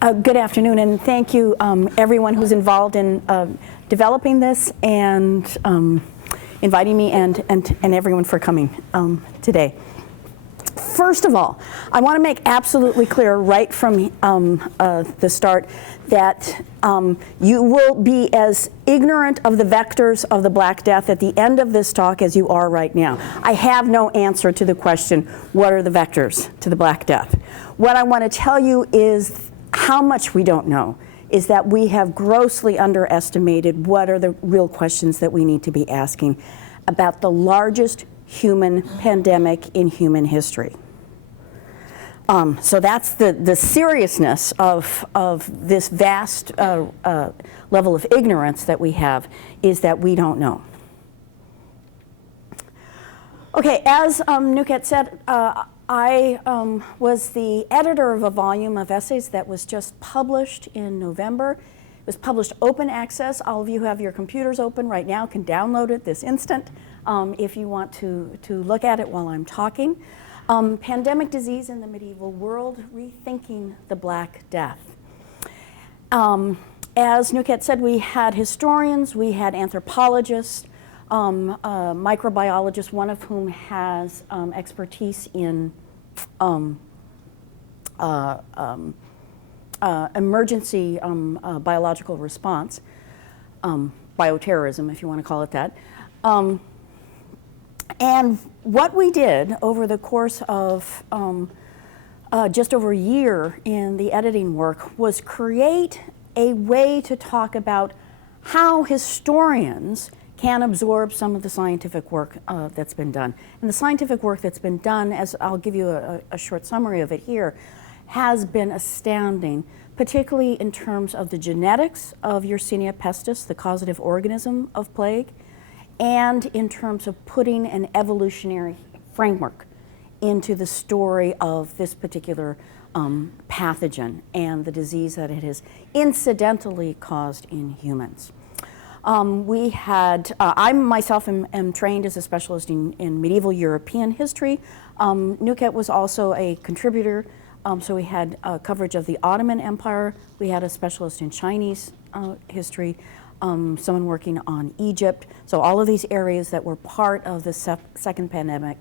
Good afternoon, and thank you everyone who's involved in developing this and inviting me and everyone for coming today. First of all, I want to make absolutely clear right from the start that you will be as ignorant of the vectors of the Black Death at the end of this talk as you are right now. I have no answer to the question, what are the vectors to the Black Death? What I want to tell you is how much we don't know, is that we have grossly underestimated what are the real questions that we need to be asking about the largest human pandemic in human history. So that's the seriousness of this vast level of ignorance that we have, is that we don't know. Okay, as Nuket said, I was the editor of a volume of essays that was just published in November. It was published open access. All of you who have your computers open right now can download it this instant if you want to look at it while I'm talking. Pandemic Disease in the Medieval World, Rethinking the Black Death. As Nuket said, we had historians, we had anthropologists, microbiologists, one of whom has expertise in emergency biological response, bioterrorism, if you want to call it that. And what we did over the course of just over a year in the editing work was create a way to talk about how historians can absorb some of the scientific work that's been done. And the scientific work that's been done, as I'll give you a short summary of it here, has been astounding, particularly in terms of the genetics of Yersinia pestis, the causative organism of plague, and in terms of putting an evolutionary framework into the story of this particular pathogen and the disease that it has incidentally caused in humans. We had, I myself am trained as a specialist in medieval European history. Nuket was also a contributor, so we had coverage of the Ottoman Empire. We had a specialist in Chinese history, someone working on Egypt. So all of these areas that were part of the second pandemic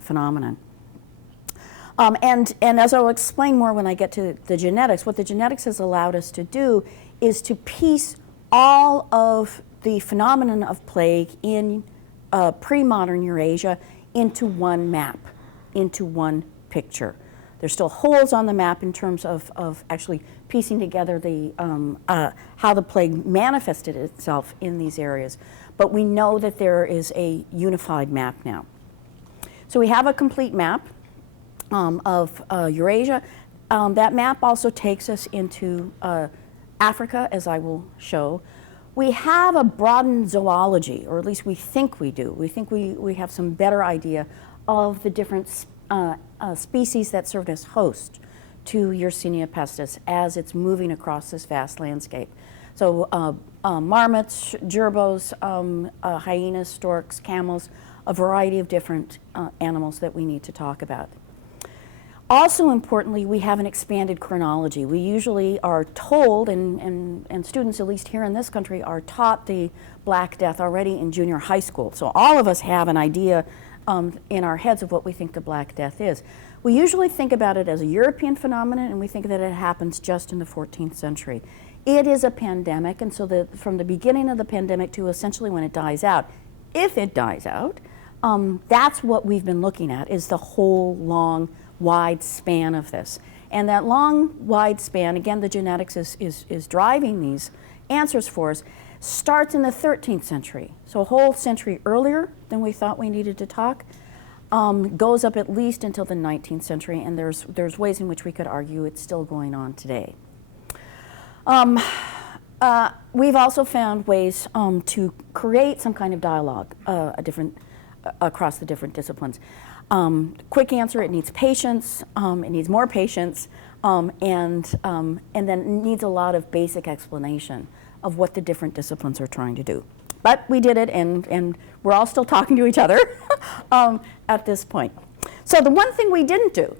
phenomenon. And as I'll explain more when I get to the genetics, what the genetics has allowed us to do is to piece all of the phenomenon of plague in pre-modern Eurasia into one map, into one picture. There's still holes on the map in terms of actually piecing together the how the plague manifested itself in these areas. But we know that there is a unified map now. So we have a complete map of Eurasia. That map also takes us into Africa, as I will show. We have a broadened zoology, or at least we think we do. We think we have some better idea of the different species that served as host to Yersinia pestis as it's moving across this vast landscape. So marmots, gerbils, hyenas, storks, camels, a variety of different animals that we need to talk about. Also importantly, we have an expanded chronology. We usually are told, and students, at least here in this country, are taught the Black Death already in junior high school. So all of us have an idea in our heads of what we think the Black Death is. We usually think about it as a European phenomenon, and we think that it happens just in the 14th century. It is a pandemic, and so from the beginning of the pandemic to essentially when it dies out, if it dies out, that's what we've been looking at, is the whole long, wide span of this. And that long, wide span, again, the genetics is driving these answers for us, starts in the 13th century. So a whole century earlier than we thought we needed to talk, goes up at least until the 19th century, and there's ways in which we could argue it's still going on today. We've also found ways to create some kind of dialogue across the different disciplines. Quick answer, it needs patience, it needs more patience, and then it needs a lot of basic explanation of what the different disciplines are trying to do. But we did it, and we're all still talking to each other at this point. So the one thing we didn't do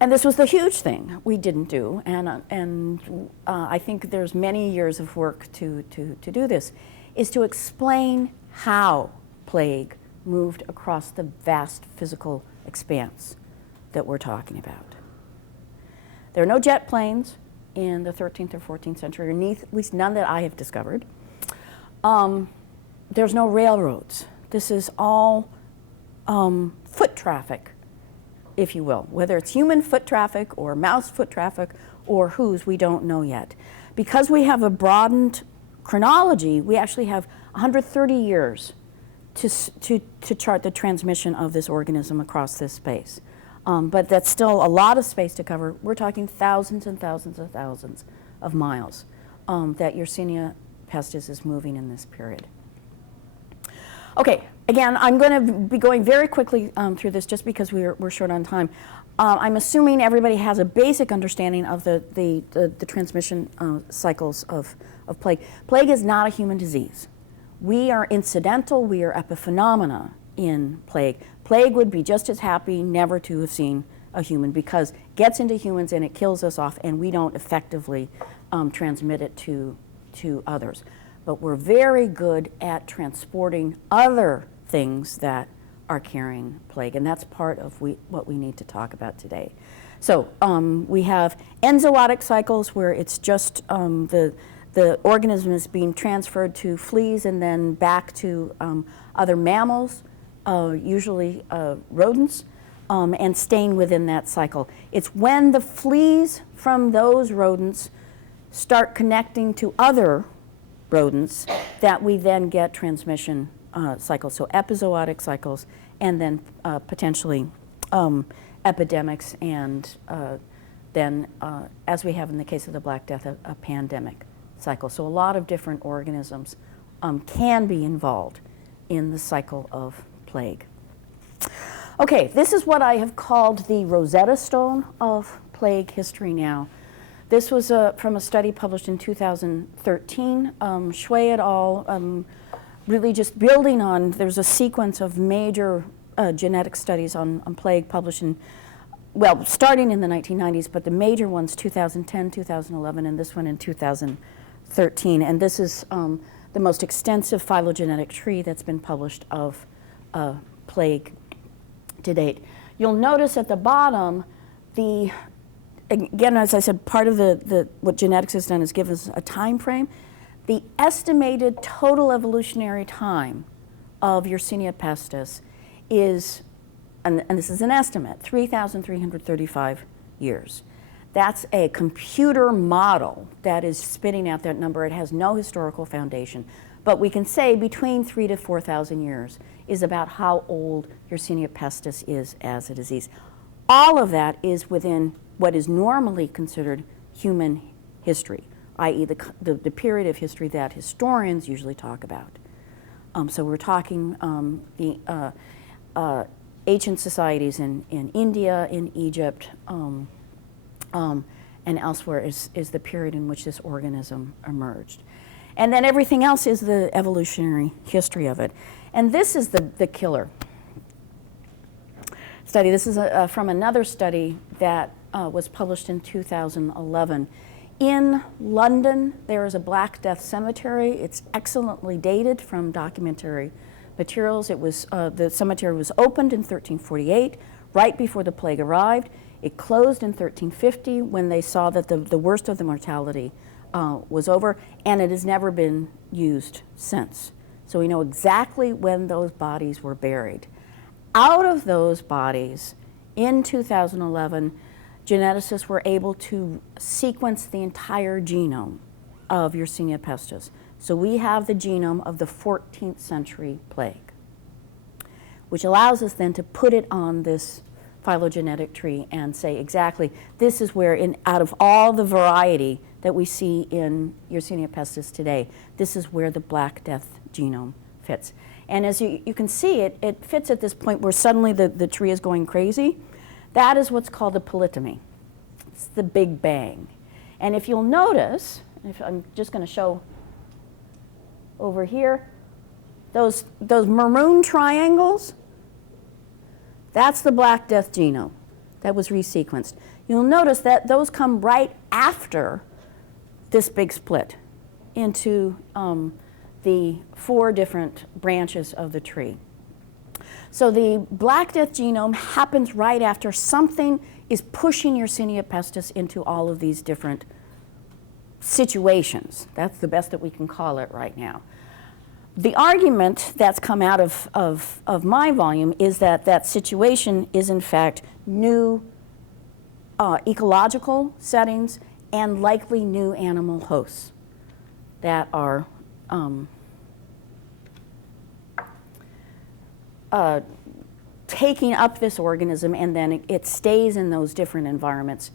And this was the huge thing we didn't do, and I think there's many years of work to do this, is to explain how plague moved across the vast physical expanse that we're talking about. There are no jet planes in the 13th or 14th century, or at least none that I have discovered. There's no railroads. This is all foot traffic, if you will. Whether it's human foot traffic or mouse foot traffic or whose, we don't know yet. Because we have a broadened chronology, we actually have 130 years to chart the transmission of this organism across this space. But that's still a lot of space to cover. We're talking thousands and thousands and thousands of miles that Yersinia pestis is moving in this period. Okay, again, I'm going to be going very quickly through this just because we're short on time. I'm assuming everybody has a basic understanding of the transmission cycles of plague. Plague is not a human disease. We are incidental, we are epiphenomena in plague. Plague would be just as happy never to have seen a human because it gets into humans and it kills us off and we don't effectively transmit it to others. But we're very good at transporting other things that are carrying plague, and that's part of what we need to talk about today. So we have enzootic cycles where it's just the organism is being transferred to fleas and then back to other mammals, usually rodents, and staying within that cycle. It's when the fleas from those rodents start connecting to other rodents that we then get transmission cycles, so epizootic cycles, and then potentially epidemics, and then, as we have in the case of the Black Death, a pandemic cycle. So a lot of different organisms can be involved in the cycle of plague. Okay, this is what I have called the Rosetta Stone of plague history now. This was from a study published in 2013. Shui et al. Really just building on, there's a sequence of major genetic studies on plague published in, well, starting in the 1990s, but the major ones 2010, 2011, and this one in 2013. And this is the most extensive phylogenetic tree that's been published of plague to date. You'll notice at the bottom, again, as I said, part of what genetics has done is give us a time frame. The estimated total evolutionary time of Yersinia pestis is, and this is an estimate, 3,335 years. That's a computer model that is spitting out that number. It has no historical foundation. But we can say between 3,000 to 4,000 years is about how old Yersinia pestis is as a disease. All of that is within what is normally considered human history, i.e. the period of history that historians usually talk about. So we're talking the ancient societies in India, in Egypt, and elsewhere is the period in which this organism emerged. And then everything else is the evolutionary history of it. And this is the killer study. This is from another study that was published in 2011. In London, there is a Black Death cemetery. It's excellently dated from documentary materials. It was the cemetery was opened in 1348, right before the plague arrived. It closed in 1350 when they saw that the worst of the mortality was over, and it has never been used since. So we know exactly when those bodies were buried. Out of those bodies, in 2011, geneticists were able to sequence the entire genome of Yersinia pestis. So we have the genome of the 14th century plague, which allows us then to put it on this phylogenetic tree and say exactly, this is where, out of all the variety that we see in Yersinia pestis today, this is where the Black Death genome fits. And as you can see, it fits at this point where suddenly the tree is going crazy. That is what's called a polytomy. It's the Big Bang. And if you'll notice, I'm just going to show over here, those maroon triangles, that's the Black Death genome. that was resequenced. You'll notice that those come right after this big split into the 4 different branches of the tree. So the Black Death genome happens right after something is pushing Yersinia pestis into all of these different situations. That's the best that we can call it right now. The argument that's come out of my volume is that that situation is in fact new ecological settings and likely new animal hosts that are taking up this organism, and then it stays in those different environments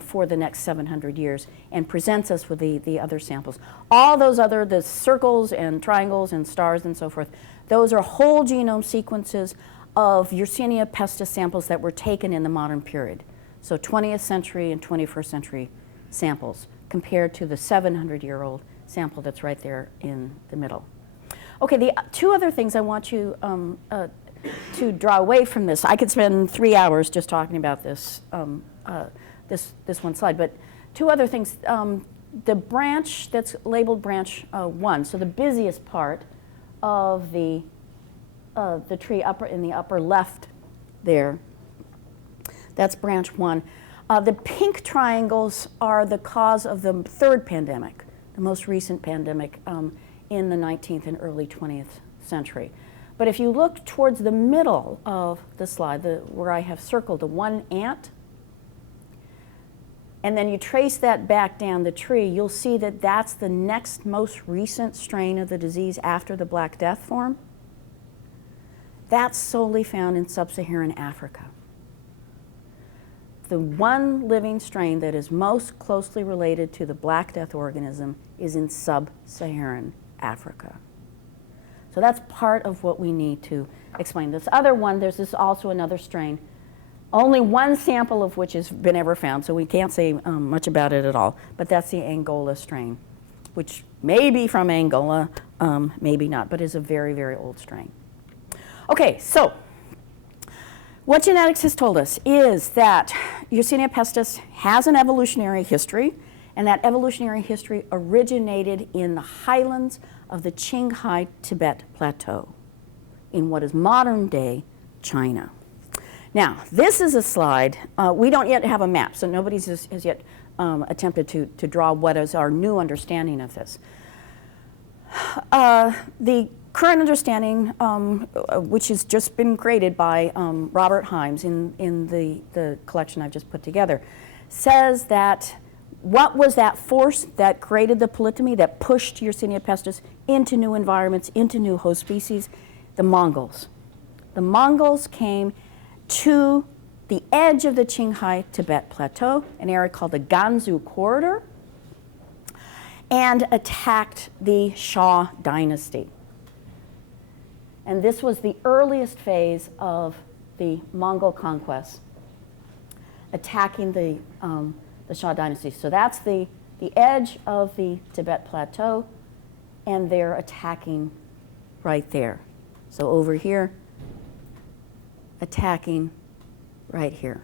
for the next 700 years and presents us with the other samples. All those other, the circles and triangles and stars and so forth, those are whole genome sequences of Yersinia pestis samples that were taken in the modern period. So 20th century and 21st century samples compared to the 700-year-old sample that's right there in the middle. Okay, the 2 other things I want you to draw away from this. I could spend 3 hours just talking about this, this one slide, but 2 other things. The branch that's labeled branch 1, so the busiest part of the tree in the upper left there, that's branch 1. The pink triangles are the cause of the 3rd pandemic, the most recent pandemic in the 19th and early 20th century. But if you look towards the middle of the slide, where I have circled the one ant, and then you trace that back down the tree, you'll see that that's the next most recent strain of the disease after the Black Death form. That's solely found in sub-Saharan Africa. The one living strain that is most closely related to the Black Death organism is in sub-Saharan Africa. So that's part of what we need to explain. This other one, there's also another strain, only one sample of which has been ever found, so we can't say much about it at all, but that's the Angola strain, which may be from Angola, maybe not, but is a very, very old strain. Okay, so what genetics has told us is that Yersinia pestis has an evolutionary history, and that evolutionary history originated in the highlands of the Qinghai Tibet Plateau in what is modern-day China. Now, this is a slide. We don't yet have a map, so nobody has yet attempted to draw what is our new understanding of this. The current understanding, which has just been created by Robert Himes in the collection I've just put together, says that what was that force that created the polytomy, that pushed Yersinia pestis into new environments, into new host species? The Mongols. The Mongols came to the edge of the Qinghai Tibet Plateau, an area called the Gansu Corridor, and attacked the Shah dynasty. And this was the earliest phase of the Mongol conquest, attacking the Shah dynasty. So that's the edge of the Tibet Plateau, and they're attacking right there. So over here, attacking right here.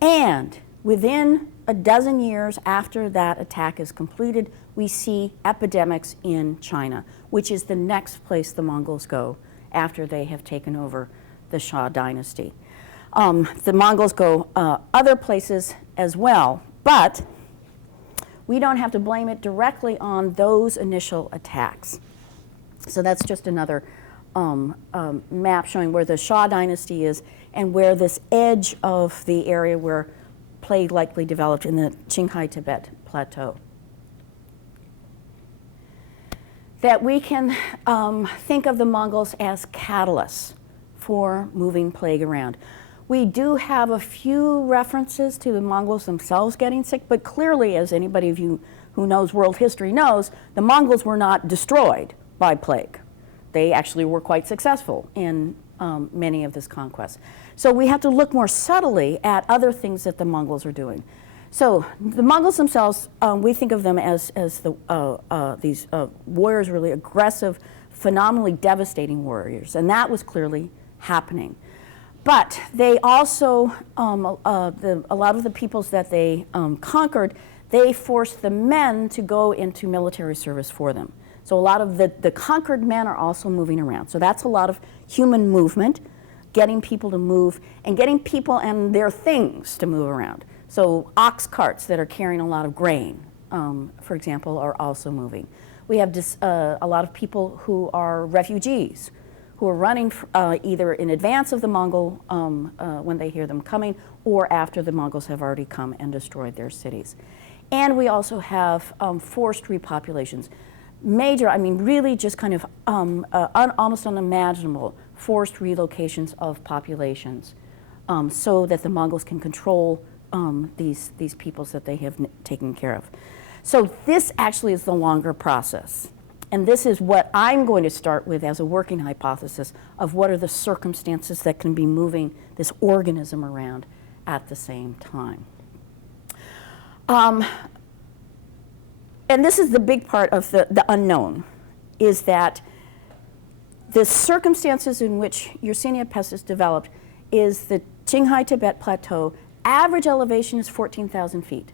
And within a dozen years after that attack is completed, we see epidemics in China, which is the next place the Mongols go after they have taken over the Shah dynasty. The Mongols go other places as well, but we don't have to blame it directly on those initial attacks. So that's just another map showing where the Shah dynasty is and where this edge of the area where plague likely developed in the Qinghai Tibet Plateau. That we can think of the Mongols as catalysts for moving plague around. We do have a few references to the Mongols themselves getting sick, but clearly, as anybody of you who knows world history knows, the Mongols were not destroyed by plague. They actually were quite successful in many of this conquest. So we have to look more subtly at other things that the Mongols are doing. So the Mongols themselves, we think of them as these warriors, really aggressive, phenomenally devastating warriors, and that was clearly happening. But they also, a lot of the peoples that they conquered, they forced the men to go into military service for them. So a lot of the conquered men are also moving around. So that's a lot of human movement, getting people to move, and getting people and their things to move around. So ox carts that are carrying a lot of grain, for example, are also moving. We have a lot of people who are refugees, who are running either in advance of the Mongol when they hear them coming, or after the Mongols have already come and destroyed their cities. And we also have forced repopulations. Major, I mean, really just kind of almost unimaginable forced relocations of populations so that the Mongols can control these peoples that they have taken care of. So this actually is the longer process. And this is what I'm going to start with as a working hypothesis of what are the circumstances that can be moving this organism around at the same time. And this is the big part of the unknown, is that the circumstances in which Yersinia pestis developed is the Qinghai Tibet Plateau. Average elevation is 14,000 feet.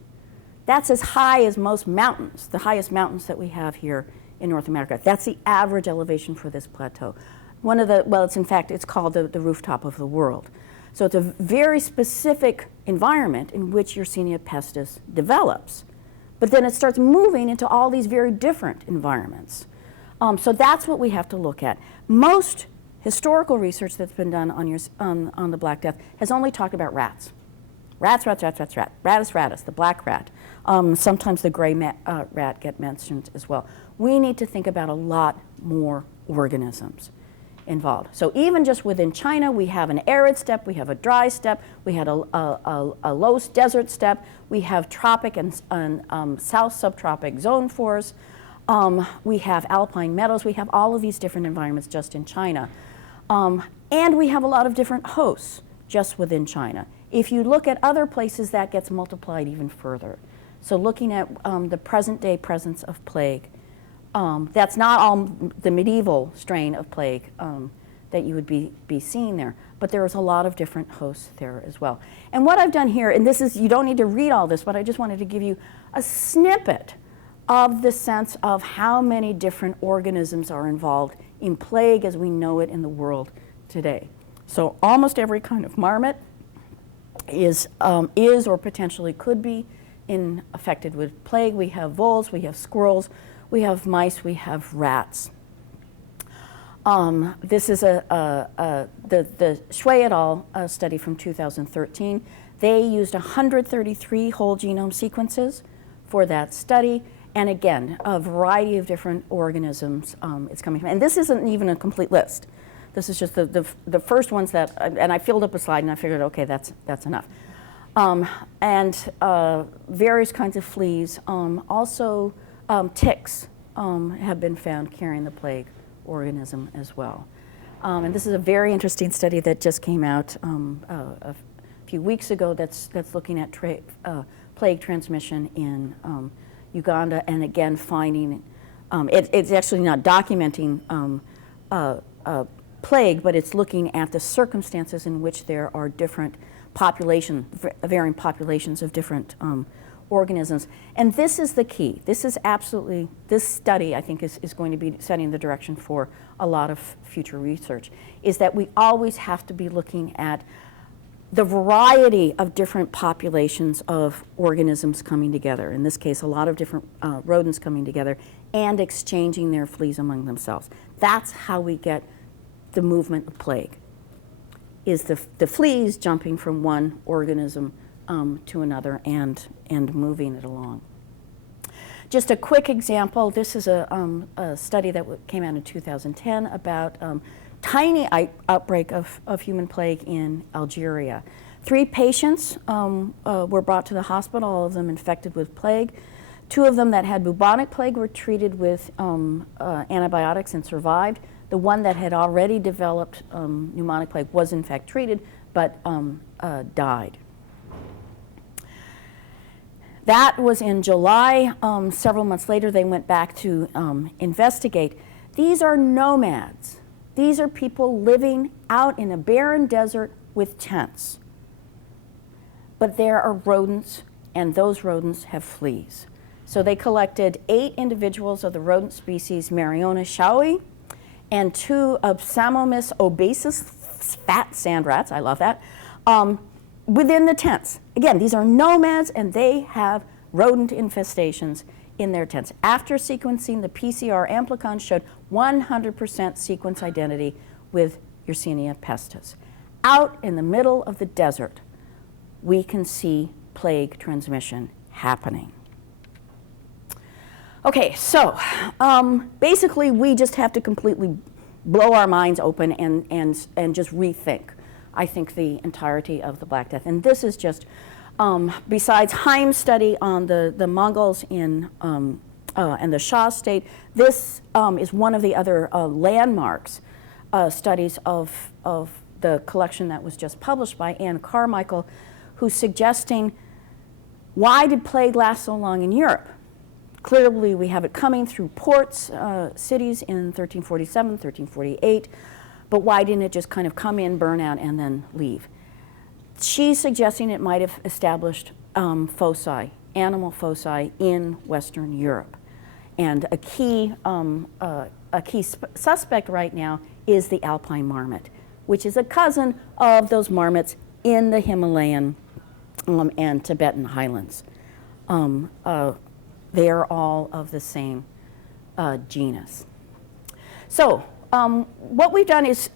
That's as high as most mountains, the highest mountains that we have here in North America. That's the average elevation for this plateau. It's called the rooftop of the world. So it's a very specific environment in which Yersinia pestis develops. But then it starts moving into all these very different environments. So that's what we have to look at. Most historical research that's been done on the Black Death has only talked about rats. Rats, ratus, the black rat. Sometimes the gray rat get mentioned as well. We need to think about a lot more organisms involved. So even just within China, we have an arid steppe, we have a dry steppe, we had a low desert steppe, we have tropic and south subtropic zone forests, we have alpine meadows, we have all of these different environments just in China. And we have a lot of different hosts just within China. If you look at other places, that gets multiplied even further. So looking at the present day presence of plague, that's not all the medieval strain of plague that you would be seeing there, but there's a lot of different hosts there as well. And what I've done here, and this is, you don't need to read all this, but I just wanted to give you a snippet of the sense of how many different organisms are involved in plague as we know it in the world today. So almost every kind of marmot is or potentially could be affected with plague. We have voles, we have squirrels, we have mice, we have rats. This is the Shui et al. Study from 2013. They used 133 whole genome sequences for that study. And again, a variety of different organisms it's coming from. And this isn't even a complete list. This is just the first ones that, and I filled up a slide and I figured, okay, that's enough. Various kinds of fleas. Also, ticks have been found carrying the plague organism as well. And this is a very interesting study that just came out a few weeks ago that's looking at plague transmission in Uganda, and again finding, it's actually not documenting plague, but it's looking at the circumstances in which there are different varying populations of different organisms. And this is the key. This study, I think, is going to be setting the direction for a lot of future research, is that we always have to be looking at the variety of different populations of organisms coming together. In this case, a lot of different rodents coming together and exchanging their fleas among themselves. That's how we get the movement of plague, is the fleas jumping from one organism to another and moving it along. Just a quick example, this is a study that came out in 2010 about tiny outbreak of human plague in Algeria. 3 patients were brought to the hospital, all of them infected with plague. 2 of them that had bubonic plague were treated with antibiotics and survived. The one that had already developed pneumonic plague was in fact treated, but died. That was in July. Several months later, they went back to investigate. These are nomads. These are people living out in a barren desert with tents. But there are rodents, and those rodents have fleas. So they collected 8 individuals of the rodent species Mariona shaui and 2 of Psammomus obesus, fat sand rats, I love that, within the tents. Again, these are nomads, and they have rodent infestations in their tents. After sequencing, the PCR amplicon showed 100% sequence identity with Yersinia pestis. Out in the middle of the desert, we can see plague transmission happening. Okay, so basically we just have to completely blow our minds open and just rethink, I think, the entirety of the Black Death. And this is just, besides Heim's study on the Mongols in and the Shah state, this is one of the other landmarks studies of the collection that was just published by Anne Carmichael, who's suggesting, why did plague last so long in Europe? Clearly, we have it coming through ports, cities in 1347, 1348, but why didn't it just kind of come in, burn out, and then leave? She's suggesting it might have established foci, animal foci in Western Europe. And a key suspect right now is the alpine marmot, which is a cousin of those marmots in the Himalayan and Tibetan highlands. They are all of the same genus. So what we've done is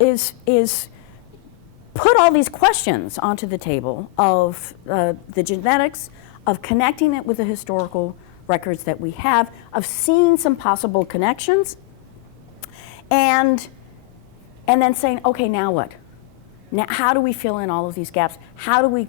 put all these questions onto the table of the genetics, of connecting it with the historical records that we have, of seeing some possible connections, and then saying, okay, now what? Now, how do we fill in all of these gaps? How do we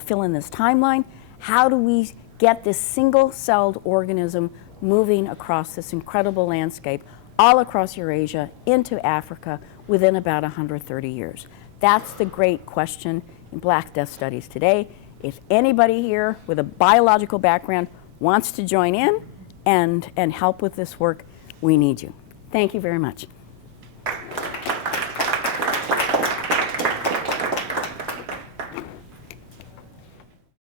fill in this timeline? How do we get this single-celled organism moving across this incredible landscape all across Eurasia into Africa within about 130 years? That's the great question in Black Death studies today. If anybody here with a biological background wants to join in and help with this work, we need you. Thank you very much.